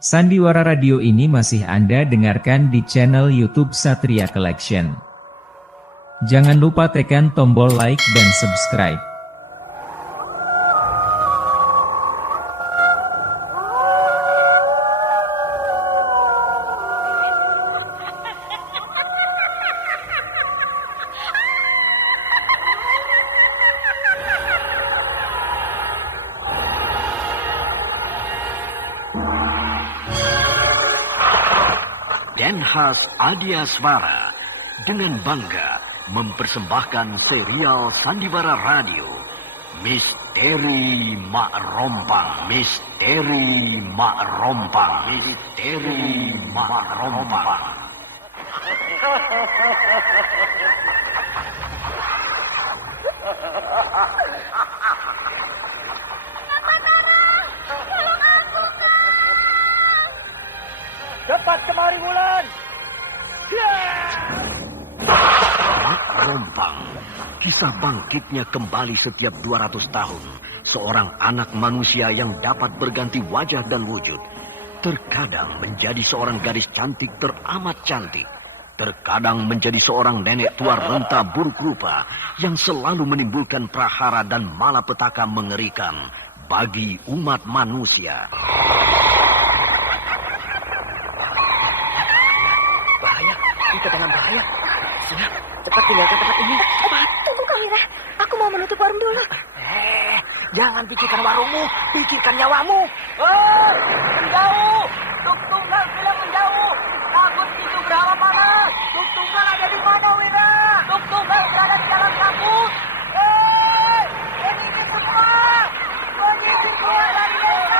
Sandiwara Radio ini masih Anda dengarkan di channel YouTube Satria Collection. Jangan lupa tekan tombol like dan subscribe. Denhas Adiaswara dengan bangga mempersembahkan serial Sandiwara Radio Misteri Mak Rompang, Misteri Mak Rompang, Misteri Mak Rompang. Cepat kemari, Wulan! Mak Rompang, kisah bangkitnya kembali setiap 200 tahun. Seorang anak manusia yang dapat berganti wajah dan wujud. Terkadang menjadi seorang gadis cantik teramat cantik. Terkadang menjadi seorang nenek tua renta buruk rupa yang selalu menimbulkan prahara dan malapetaka mengerikan bagi umat manusia. Kita dalam bahaya. Sudah, cepat tinggalkan tempat ini. Tunggu, Kamira. Aku mau menutup warung dulu. Jangan pikirkan warungmu, pikirkan nyawamu. Oh, menjauh. Tuk Tunggal bilang menjauh. Takut itu berapa panas. Tuk Tunggal ada di mana, Wira? Tuk Tunggal berada di dalam kabut. Ini semua. Ini keluar dari desa.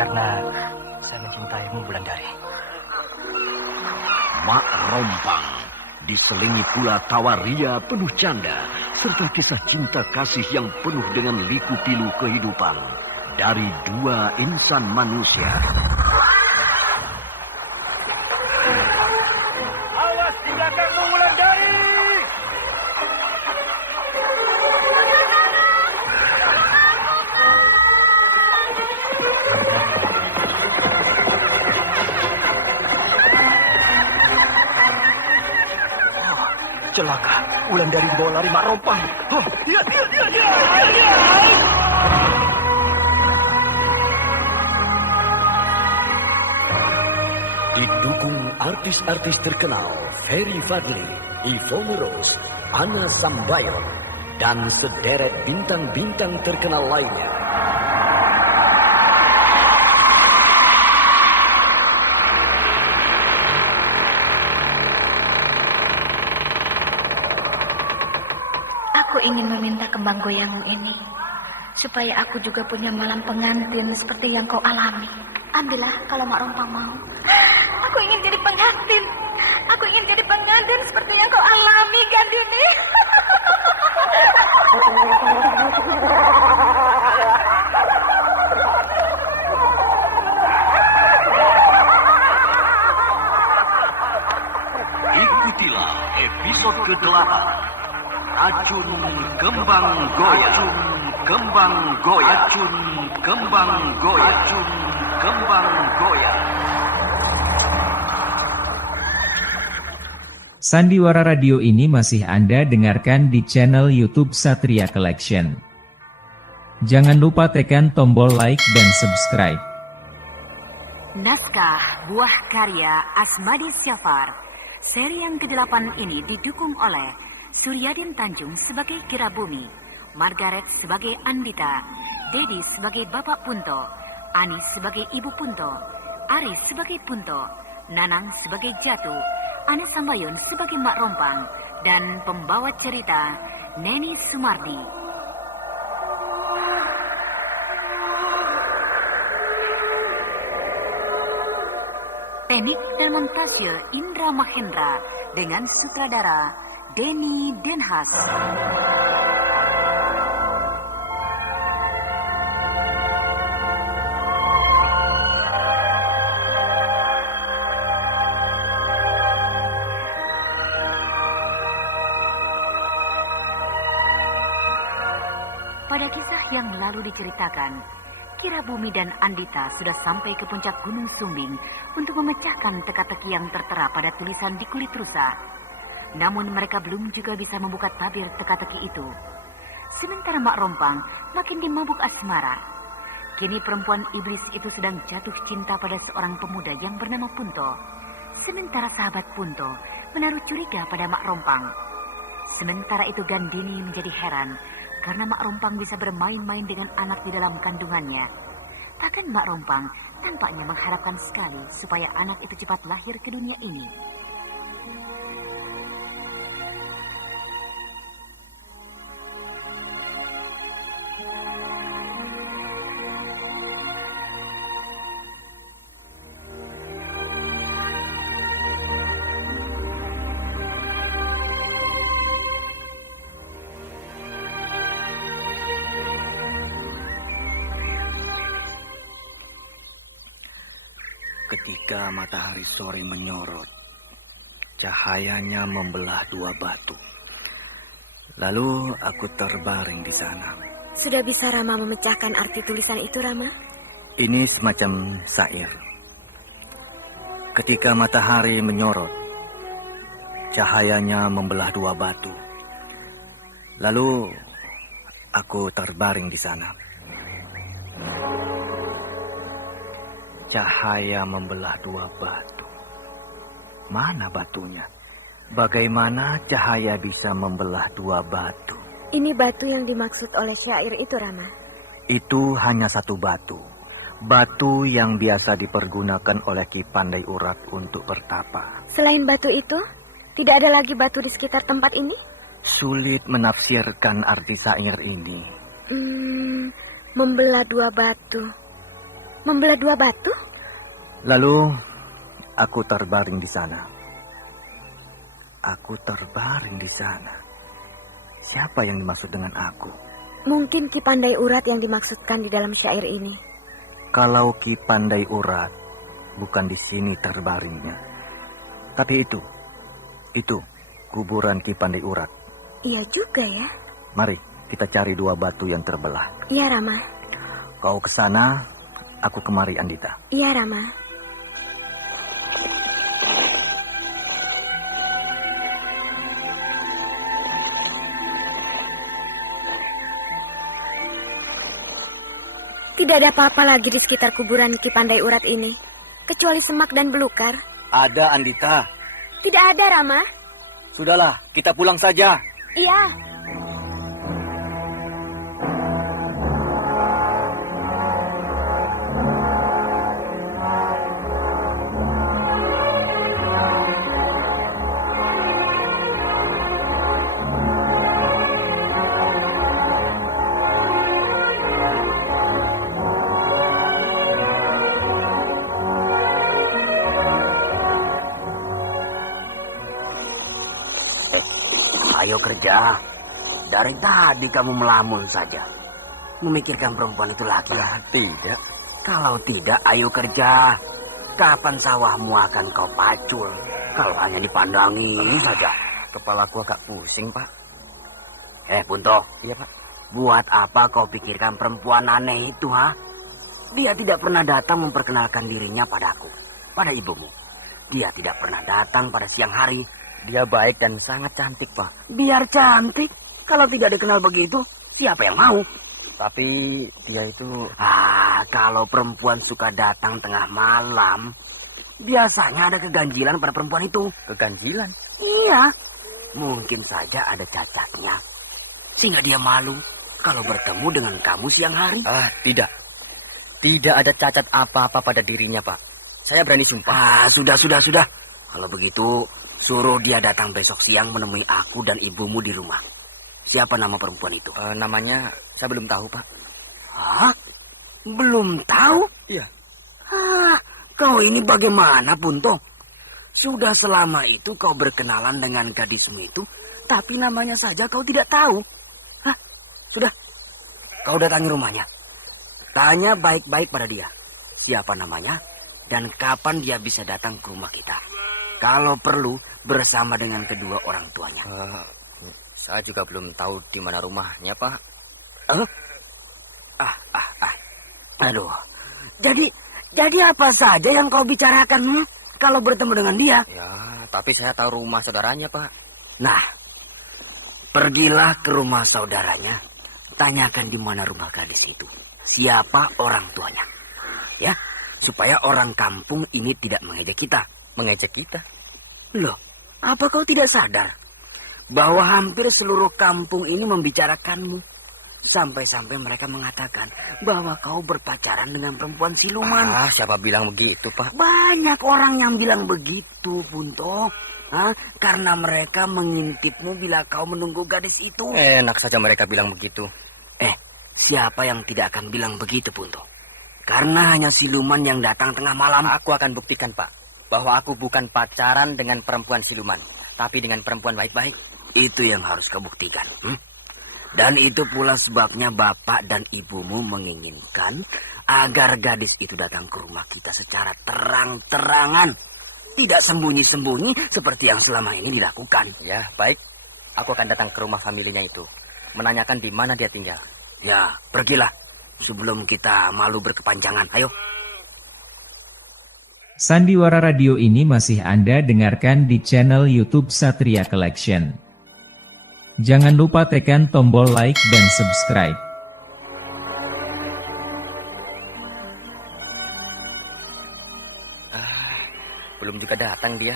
Karena saya mencintaimu, Wulandari. Mak Rompang diselingi pula tawa ria penuh canda serta kisah cinta kasih yang penuh dengan liku-pilu kehidupan dari dua insan manusia. Awas di belakangmu, Wulandari! Celaka, Wulandari dibawa lari Mak Rompang. Didukung artis-artis terkenal Ferry Fadli, Yvonne Rose, Anna Sambayon, dan sederet bintang-bintang terkenal lainnya. Aku ingin meminta kembang goyangmu ini, supaya aku juga punya malam pengantin seperti yang kau alami. Ambillah kalau Mak Rompang mau. Aku ingin jadi pengantin. Aku ingin jadi pengantin seperti yang kau alami, Ganduni. Ikutilah episode ke-8. Racun Kembang Goyang. Kembang Goyang. Racun Kembang Goyang. Racun Kembang Goyang. Sandiwara Radio ini masih Anda dengarkan di channel YouTube Satria Collection. Jangan lupa tekan tombol like dan subscribe. Naskah buah karya Asmadi Syafar. Seri yang ke-8 ini didukung oleh Suryadin Tanjung sebagai Kirabumi, Margaret sebagai Andita, Dedi sebagai Bapak Punto, Anis sebagai Ibu Punto, Aris sebagai Punto, Nanang sebagai Jatu, Ane Sambayon sebagai Mak Rompang, dan pembawa cerita Neni Sumardi. Teknik dan montase Indra Mahendra dengan sutradara Denny Denhas. Pada kisah yang lalu diceritakan, Kirabumi dan Andita sudah sampai ke puncak Gunung Sumbing untuk memecahkan teka-teki yang tertera pada tulisan di kulit rusa. Namun mereka belum juga bisa membuka tabir teka-teki itu. Sementara Mak Rompang makin dimabuk asmara. Kini perempuan iblis itu sedang jatuh cinta pada seorang pemuda yang bernama Punto. Sementara sahabat Punto menaruh curiga pada Mak Rompang. Sementara itu Gandini menjadi heran karena Mak Rompang bisa bermain-main dengan anak di dalam kandungannya. Bahkan Mak Rompang tampaknya mengharapkan sekali supaya anak itu cepat lahir ke dunia ini. Ketika matahari sore menyorot, cahayanya membelah dua batu. Lalu aku terbaring di sana. Sudah bisa Rama memecahkan arti tulisan itu, Rama? Ini semacam syair. Ketika matahari menyorot, cahayanya membelah dua batu. Lalu aku terbaring di sana. Cahaya membelah dua batu. Mana batunya? Bagaimana cahaya bisa membelah dua batu? Ini batu yang dimaksud oleh syair itu, Rama. Itu hanya satu batu. Batu yang biasa dipergunakan oleh Ki Pandai Urat untuk bertapa. Selain batu itu, tidak ada lagi batu di sekitar tempat ini? Sulit menafsirkan arti syair ini. Membelah dua batu. Membelah dua batu? Lalu aku terbaring di sana. Aku terbaring di sana. Siapa yang dimaksud dengan aku? Mungkin Ki Pandai Urat yang dimaksudkan di dalam syair ini. Kalau Ki Pandai Urat bukan di sini terbaringnya. Tapi itu kuburan Ki Pandai Urat. Iya juga ya. Mari kita cari dua batu yang terbelah. Iya, Rama. Kau ke sana, aku kemari, Andita. Iya, Rama. Tidak ada apa-apa lagi di sekitar kuburan Ki Pandai Urat ini, kecuali semak dan belukar. Ada, Andita. Tidak ada, Rama. Sudahlah, kita pulang saja. Iya. Ayo kerja. Dari tadi kamu melamun saja. Memikirkan perempuan itu lagi. Tidak. Kalau tidak, ayo kerja. Kapan sawahmu akan kau pacul? Kalau hanya dipandangi saja. Kepalaku agak pusing, Pak. Punto. Iya, Pak. Buat apa kau pikirkan perempuan aneh itu, ha? Dia tidak pernah datang memperkenalkan dirinya padaku. Pada ibumu. Dia tidak pernah datang pada siang hari. Dia baik dan sangat cantik, Pak. Biar cantik. Kalau tidak dikenal begitu, siapa yang mau? Tapi dia itu... Kalau perempuan suka datang tengah malam, biasanya ada keganjilan pada perempuan itu. Keganjilan? Iya. Mungkin saja ada cacatnya. Sehingga dia malu kalau bertemu dengan kamu siang hari. Tidak. Tidak ada cacat apa-apa pada dirinya, Pak. Saya berani sumpah. Sudah. Kalau begitu, suruh dia datang besok siang menemui aku dan ibumu di rumah. Siapa nama perempuan itu? Namanya saya belum tahu, Pak. Belum tahu? Iya. Kau ini bagaimana, Punto? Sudah selama itu kau berkenalan dengan gadismu itu, tapi namanya saja kau tidak tahu. Sudah. Kau datangi rumahnya. Tanya baik-baik pada dia. Siapa namanya dan kapan dia bisa datang ke rumah kita. Kalau perlu bersama dengan kedua orang tuanya. Saya juga belum tahu di mana rumahnya, Pak. Aduh, jadi apa saja yang kau bicarakan kalau bertemu dengan dia? Ya, tapi saya tahu rumah saudaranya, Pak. Nah, pergilah ke rumah saudaranya, tanyakan di mana rumah gadis itu, siapa orang tuanya, ya, supaya orang kampung ini tidak mengejek kita. Mengejek kita? Loh, apa kau tidak sadar bahwa hampir seluruh kampung ini membicarakanmu? Sampai-sampai mereka mengatakan bahwa kau berpacaran dengan perempuan siluman. Siapa bilang begitu, Pak? Banyak orang yang bilang begitu, Punto. Karena mereka mengintipmu bila kau menunggu gadis itu. Enak saja mereka bilang begitu. Siapa yang tidak akan bilang begitu, Punto? Karena hanya siluman yang datang tengah malam. Aku akan buktikan, Pak, bahwa aku bukan pacaran dengan perempuan siluman, tapi dengan perempuan baik-baik. Itu yang harus kau buktikan. Dan itu pula sebabnya bapak dan ibumu menginginkan agar gadis itu datang ke rumah kita secara terang-terangan. Tidak sembunyi-sembunyi seperti yang selama ini dilakukan. Ya, baik. Aku akan datang ke rumah familinya itu, menanyakan di mana dia tinggal. Ya, pergilah sebelum kita malu berkepanjangan. Ayo. Sandiwara Radio ini masih Anda dengarkan di channel YouTube Satria Collection. Jangan lupa tekan tombol like dan subscribe. Belum juga datang dia.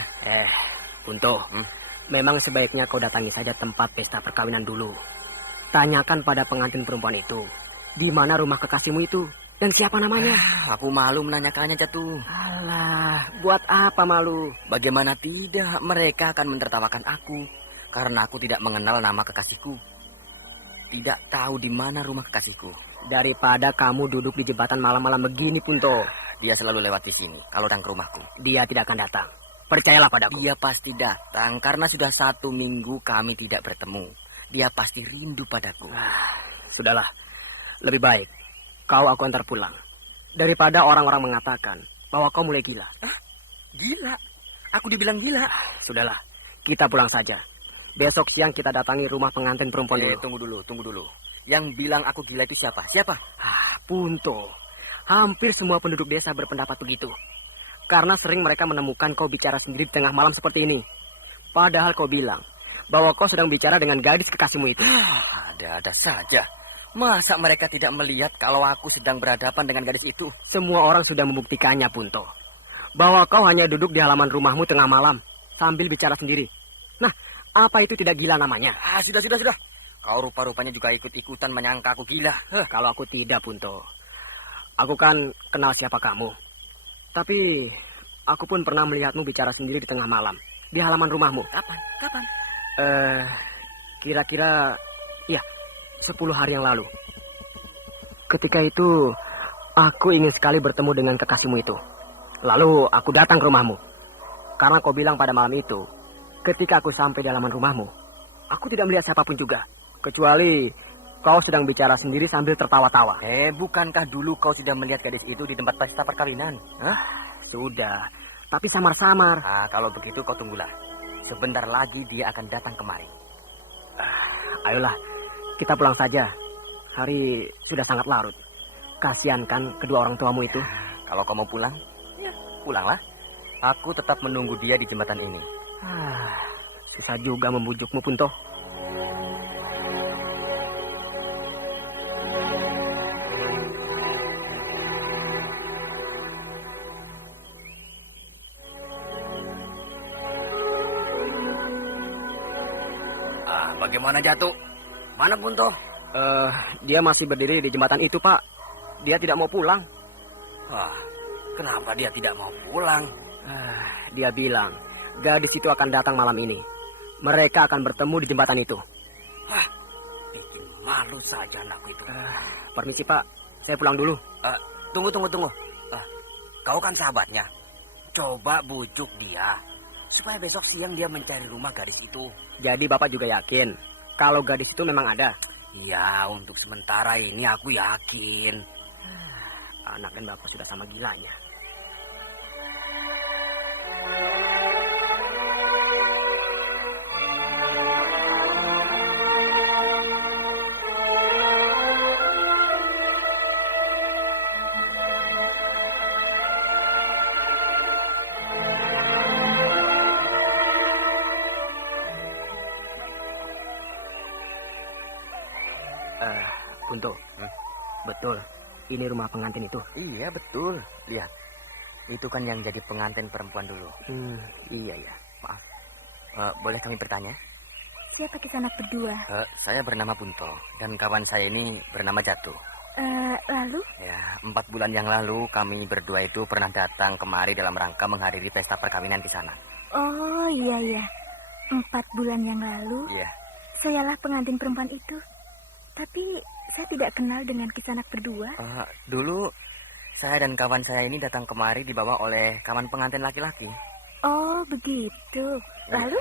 Punto, memang sebaiknya kau datangi saja tempat pesta perkawinan dulu. Tanyakan pada pengantin perempuan itu, di mana rumah kekasihmu itu dan siapa namanya. Aku malu menanyakannya, Jatuh. Alah, buat apa malu? Bagaimana tidak, mereka akan mentertawakan aku karena aku tidak mengenal nama kekasihku. Tidak tahu di mana rumah kekasihku. Daripada kamu duduk di jembatan malam-malam begini, Punto. Dia selalu lewat di sini kalau datang ke rumahku. Dia tidak akan datang. Percayalah padaku. Dia pasti datang karena sudah 1 minggu kami tidak bertemu. Dia pasti rindu padaku. Sudahlah, lebih baik kau aku antar pulang daripada orang-orang mengatakan bahwa kau mulai gila. Gila? Aku dibilang gila? Sudahlah, kita pulang saja. Besok siang kita datangi rumah pengantin perempuan dulu. Tunggu dulu. Yang bilang aku gila itu siapa? Siapa? Punto. Hampir semua penduduk desa berpendapat begitu. Karena sering mereka menemukan kau bicara sendiri di tengah malam seperti ini. Padahal kau bilang bahwa kau sedang bicara dengan gadis kekasihmu itu. Ada-ada saja. Masa mereka tidak melihat kalau aku sedang berhadapan dengan gadis itu? Semua orang sudah membuktikannya, Punto. Bahwa kau hanya duduk di halaman rumahmu tengah malam sambil bicara sendiri. Nah, apa itu tidak gila namanya? Sudah. Kau rupa-rupanya juga ikut-ikutan menyangka aku gila. Kalau aku tidak, Punto. Aku kan kenal siapa kamu. Tapi aku pun pernah melihatmu bicara sendiri di tengah malam di halaman rumahmu. Kapan? Kira-kira 10 hari yang lalu. Ketika itu aku ingin sekali bertemu dengan kekasihmu itu. Lalu aku datang ke rumahmu. Karena kau bilang pada malam itu, ketika aku sampai di halaman rumahmu, aku tidak melihat siapapun juga. Kecuali kau sedang bicara sendiri sambil tertawa-tawa. Bukankah dulu kau sudah melihat gadis itu di tempat pesta perkawinan? Sudah, tapi samar-samar. Kalau begitu kau tunggulah. Sebentar lagi dia akan datang kemari. Ayolah, kita pulang saja. Hari sudah sangat larut. Kasihan kan kedua orang tuamu itu. Kalau kau mau pulang, ya pulanglah. Aku tetap menunggu dia di jembatan ini. Susah juga membujukmu, Punto. Bagaimana, Jatuh? Mana Punto? Dia masih berdiri di jembatan itu, Pak. Dia tidak mau pulang. Kenapa dia tidak mau pulang? Dia bilang gadis itu akan datang malam ini. Mereka akan bertemu di jembatan itu. Bikin malu saja anakku itu. Permisi, Pak. Saya pulang dulu. Tunggu. Kau kan sahabatnya. Coba bujuk dia supaya besok siang dia mencari rumah gadis itu. Jadi Bapak juga yakin kalau gadis itu memang ada? Ya, untuk sementara ini aku yakin. Anak dan Bapak sudah sama gilanya. Punto, betul. Ini rumah pengantin itu. Iya, betul. Lihat. Itu kan yang jadi pengantin perempuan dulu. Iya ya. Maaf. Boleh kami bertanya? Siapa kisanak berdua? Saya bernama Punto dan kawan saya ini bernama Jatuh. Lalu? Ya, 4 bulan yang lalu kami berdua itu pernah datang kemari dalam rangka menghadiri pesta perkawinan di sana. Oh iya. 4 bulan yang lalu, Iya. sayalah pengantin perempuan itu. Tapi saya tidak kenal dengan kisanak berdua. Dulu saya dan kawan saya ini datang kemari dibawa oleh kawan pengantin laki-laki. Oh begitu. Lalu?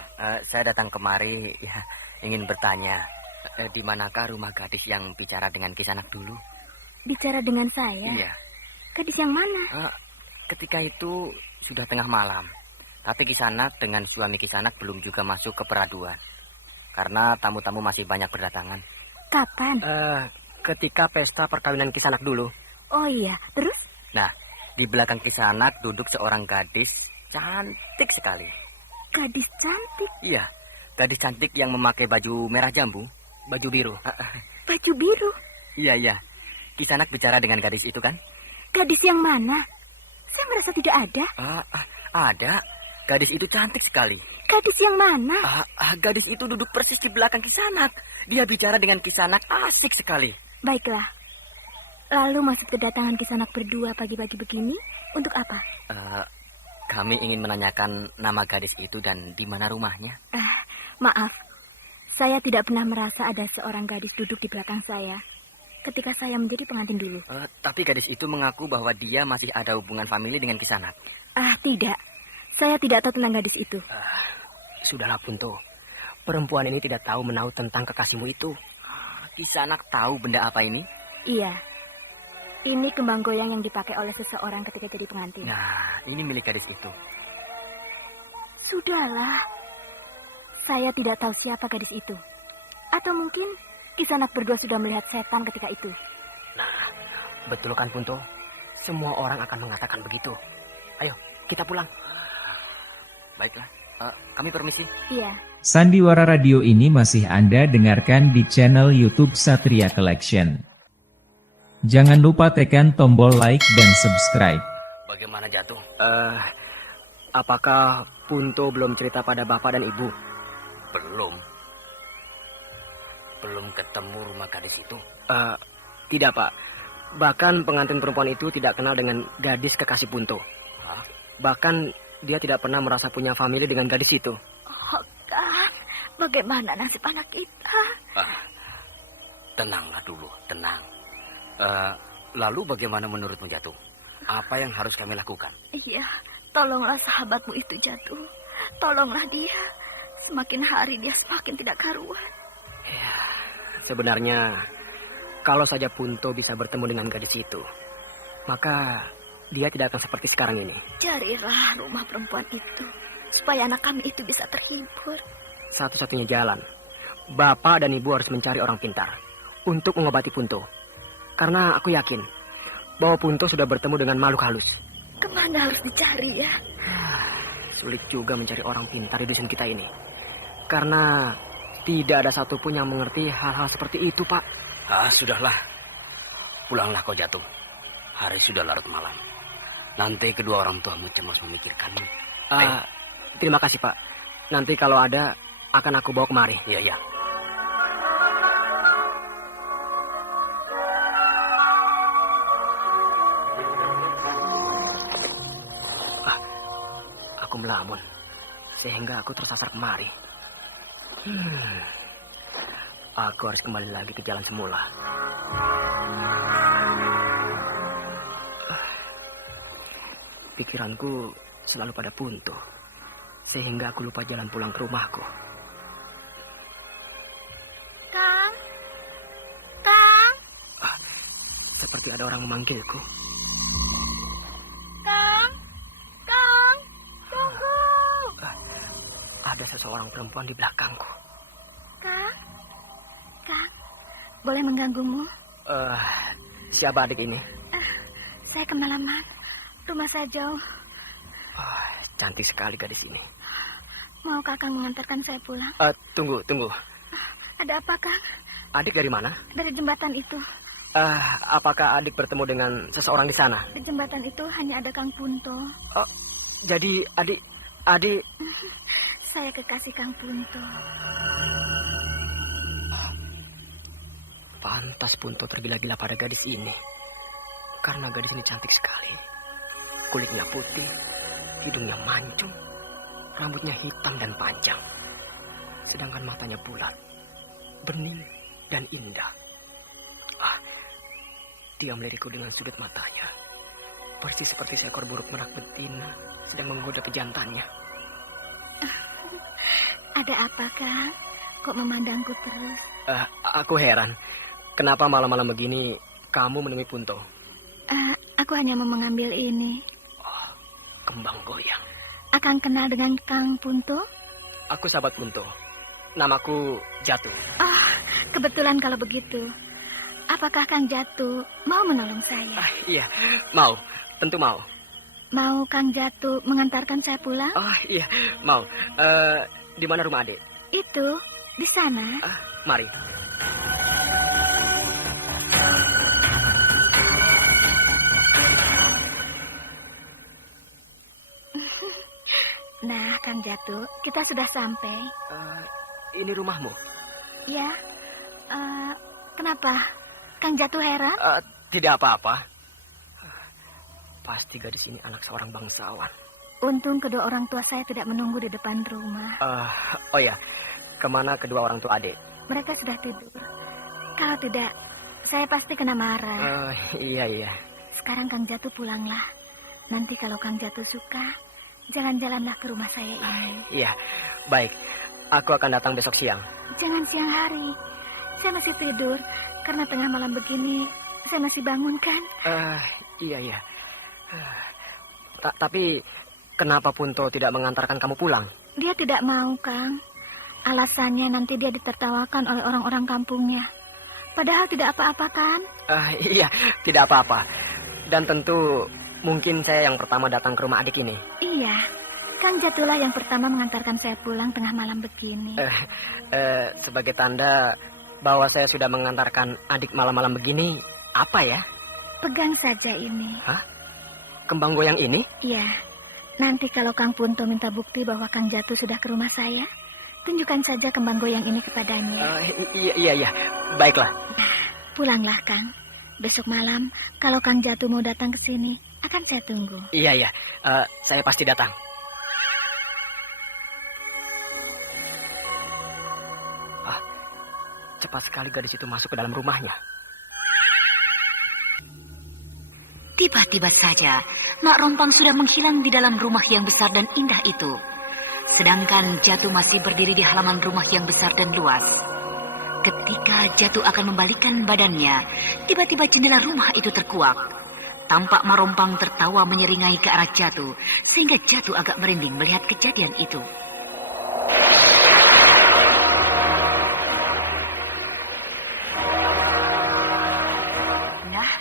Saya datang kemari ya ingin bertanya di manakah rumah gadis yang bicara dengan kisanak dulu? Bicara dengan saya? Iya. Gadis yang mana? Ketika itu sudah tengah malam. Tapi kisanak dengan suami kisanak belum juga masuk ke peraduan. Karena tamu-tamu masih banyak berdatangan. Kapan? Ketika pesta perkawinan kisanak dulu. Oh iya, terus? Nah, di belakang kisanak duduk seorang gadis cantik sekali. Gadis cantik? Iya, gadis cantik yang memakai baju merah jambu. Baju biru. Baju biru? Iya. Kisanak bicara dengan gadis itu kan? Gadis yang mana? Saya merasa tidak ada. Ada. Gadis itu cantik sekali. Gadis yang mana? Gadis itu duduk persis di belakang kisanak. Dia bicara dengan kisanak asik sekali. Baiklah. Lalu maksud kedatangan kisanak berdua pagi-pagi begini untuk apa? Kami ingin menanyakan nama gadis itu dan di mana rumahnya. Maaf, saya tidak pernah merasa ada seorang gadis duduk di belakang saya ketika saya menjadi pengantin dulu. Tapi gadis itu mengaku bahwa dia masih ada hubungan famili dengan kisanak. Tidak. Saya tidak tahu tentang gadis itu. Sudahlah Punto. Perempuan ini tidak tahu menahu tentang kekasihmu itu. Kisanak tahu benda apa ini? Iya. Ini kembang goyang yang dipakai oleh seseorang ketika jadi pengantin. Nah, ini milik gadis itu. Sudahlah. Saya tidak tahu siapa gadis itu. Atau mungkin kisanak berdua sudah melihat setan ketika itu. Nah, betul kan Punto? Semua orang akan mengatakan begitu. Ayo, kita pulang. Baiklah, kami permisi. Iya. Sandiwara Radio ini masih Anda dengarkan di channel YouTube Satria Collection. Jangan lupa tekan tombol like dan subscribe. Bagaimana Jatuh? Apakah Punto belum cerita pada bapak dan ibu? Belum ketemu rumah gadis itu. Tidak Pak. Bahkan pengantin perempuan itu tidak kenal dengan gadis kekasih Punto. Bahkan dia tidak pernah merasa punya famili dengan gadis itu. Oh kan, bagaimana nasib anak kita? Tenanglah dulu, tenang. Lalu bagaimana menurutmu Jatuh? Apa yang harus kami lakukan? Iya, tolonglah sahabatmu itu Jatuh. Tolonglah dia. Semakin hari dia semakin tidak karuan. Ya, sebenarnya kalau saja Punto bisa bertemu dengan gadis itu, maka dia tidak akan seperti sekarang ini. Carilah rumah perempuan itu, supaya anak kami itu bisa terhibur. Satu-satunya jalan, bapak dan ibu harus mencari orang pintar untuk mengobati Punto. Karena aku yakin bahwa Punto sudah bertemu dengan makhluk halus. Kemana harus dicari ya? Sulit juga mencari orang pintar di dusun kita ini. Karena tidak ada satupun yang mengerti hal-hal seperti itu, Pak. Sudahlah. Pulanglah kau Jatuh. Hari sudah larut malam. Nanti kedua orang tuamu cemas memikirkanmu. Terima kasih, Pak. Nanti kalau ada, akan aku bawa kemari. Iya. Aku melamun, sehingga aku tersasar kemari. Aku harus kembali lagi ke jalan semula. Pikiranku selalu pada Punto, sehingga aku lupa jalan pulang ke rumahku. Kang? Seperti ada orang memanggilku. Kang, tunggu. Ada seseorang perempuan di belakangku. Kang, boleh mengganggumu? Siapa adik ini? Saya kemalaman. Rumah saya jauh. Cantik sekali gadis ini. Mau Kakang mengantarkan saya pulang? Tunggu. Ada apa, Kang? Adik dari mana? Dari jembatan itu. Apakah adik bertemu dengan seseorang di sana? Di jembatan itu hanya ada Kang Punto. Oh, jadi adik... Saya kekasih Kang Punto. Pantas Punto tergila-gila pada gadis ini. Karena gadis ini cantik sekali. Kulitnya putih, hidungnya mancung, rambutnya hitam dan panjang. Sedangkan matanya bulat, bening dan indah. Dia melirikku dengan sudut matanya. Persis seperti seekor buruk merak betina sedang menggoda pejantannya. Ada apa, Kang? Kok memandangku terus? Aku heran. Kenapa malam-malam begini kamu menemui Punto? Aku hanya mau mengambil ini. Oh, kembang goyang. Akang kenal dengan Kang Punto? Aku sahabat Punto. Namaku Jatuh. Oh, kebetulan kalau begitu. Apakah Kang Jatuh mau menolong saya? Iya, mau. Tentu mau. Mau Kang Jatuh mengantarkan saya pulang? Oh, iya, mau. Di mana rumah adik? Itu, di sana. Mari. Nah, Kang Jatuh, kita sudah sampai. Ini rumahmu? Ya. Kenapa? Kang Jatuh heran? Tidak apa-apa. Pasti gadis ini anak seorang bangsawan. Untung kedua orang tua saya tidak menunggu di depan rumah. Oh ya, kemana kedua orang tua adik? Mereka sudah tidur. Kalau tidak, saya pasti kena marah. Iya. Sekarang Kang Jatuh pulanglah. Nanti kalau Kang Jatuh suka, jalan-jalanlah ke rumah saya ini. Iya, baik. Aku akan datang besok siang. Jangan siang hari. Saya masih tidur. Karena tengah malam begini, saya masih bangun kan? Iya. Tapi kenapa Punto tidak mengantarkan kamu pulang? Dia tidak mau, Kang. Alasannya nanti dia ditertawakan oleh orang-orang kampungnya. Padahal tidak apa-apa kan? Iya, tidak apa-apa. Dan tentu mungkin saya yang pertama datang ke rumah adik ini. Iya, Kang Jatuhlah yang pertama mengantarkan saya pulang tengah malam begini. Sebagai tanda bahwa saya sudah mengantarkan adik malam-malam begini, apa ya? Pegang saja ini. Hah? Kembang goyang ini? Iya. Nanti kalau Kang Punto minta bukti bahwa Kang Jatuh sudah ke rumah saya, tunjukkan saja kembang goyang ini kepadanya. Iya. Baiklah. Nah, pulanglah, Kang. Besok malam, kalau Kang Jatuh mau datang ke sini, akan saya tunggu. Iya. Saya pasti datang. Cepat sekali gadis itu masuk ke dalam rumahnya. Tiba-tiba saja, Nak Rompang sudah menghilang di dalam rumah yang besar dan indah itu. Sedangkan Jatuh masih berdiri di halaman rumah yang besar dan luas. Ketika Jatuh akan membalikkan badannya, tiba-tiba jendela rumah itu terkuak. Tampak Marompang tertawa menyeringai ke arah Jatuh, sehingga Jatuh agak merinding melihat kejadian itu.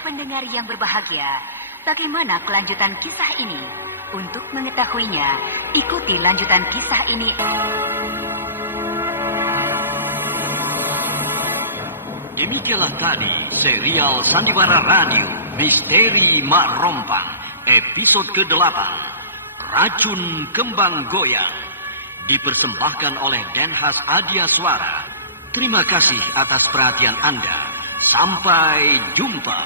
Pendengar yang berbahagia, bagaimana kelanjutan kisah ini? Untuk mengetahuinya, ikuti lanjutan kisah ini. Demikianlah tadi serial Sandiwara Radio Misteri Mak Rompang episode ke-8 Racun Kembang Goyang dipersembahkan oleh Denhas Adia Suara. Terima kasih atas perhatian Anda. Sampai jumpa.